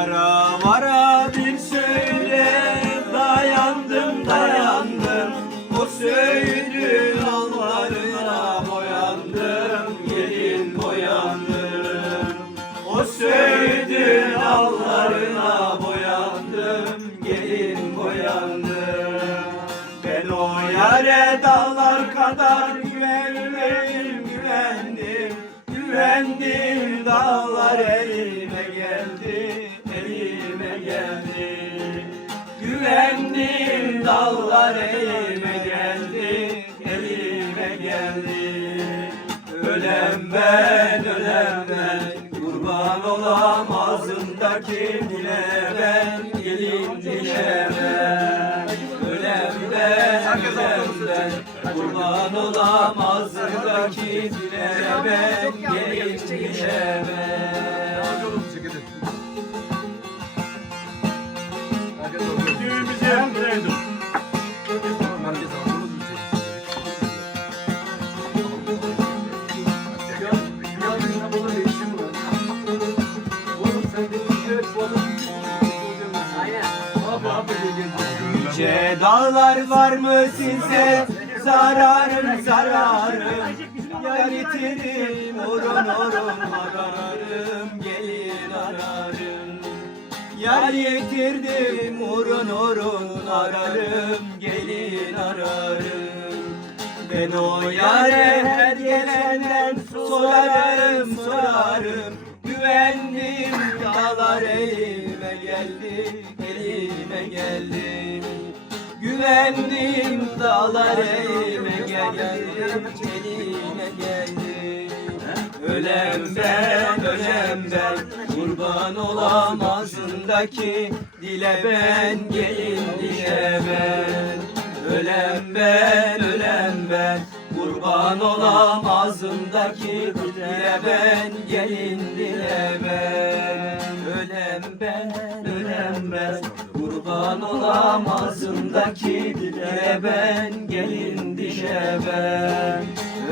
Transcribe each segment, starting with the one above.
Vara vara bir söyle. Dayandım dayandım. O söğüdün allarına boyandım. Gelin boyandım. O söğüdün allarına boyandım. Gelin boyandım. Ben o yare dağlar kadar güvendim güvendim. Güvendim dağlar elime geldi Güvendim dağlar elime geldi elime geldi. Ölem ben ölem ben kurban olam ağzındaki dile ben gelin dile ben. Ölem ben ölem ben kurban olam ağzındaki dile ben gelin dile ben Yüce dağlar var mı size zararım zararım. Yar itirim orun orun ararım gelin ararım. Yar yitirdim urun urun ararım gelin ararım. Ben o yare her gelenden sorarım sorarım. Güvendim dağlar elime geldi elime geldi Güvendim dağlar elime geldi elime geldi Ölem ben, ölem ben Kurban olam ağzındaki Dile ben, gelin dile ben. Ölem ben, ölem ben Kurban olam ağzındaki Dile ben, gelin dile ben. Ölem ben, ölem ben Kurban olam ağzındaki Dile ben, gelin dile ben.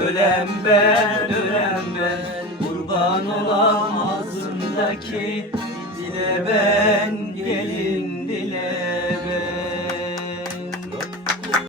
Ölem ben, ölem ben Kurban olam ağzındaki Dile ben, gelin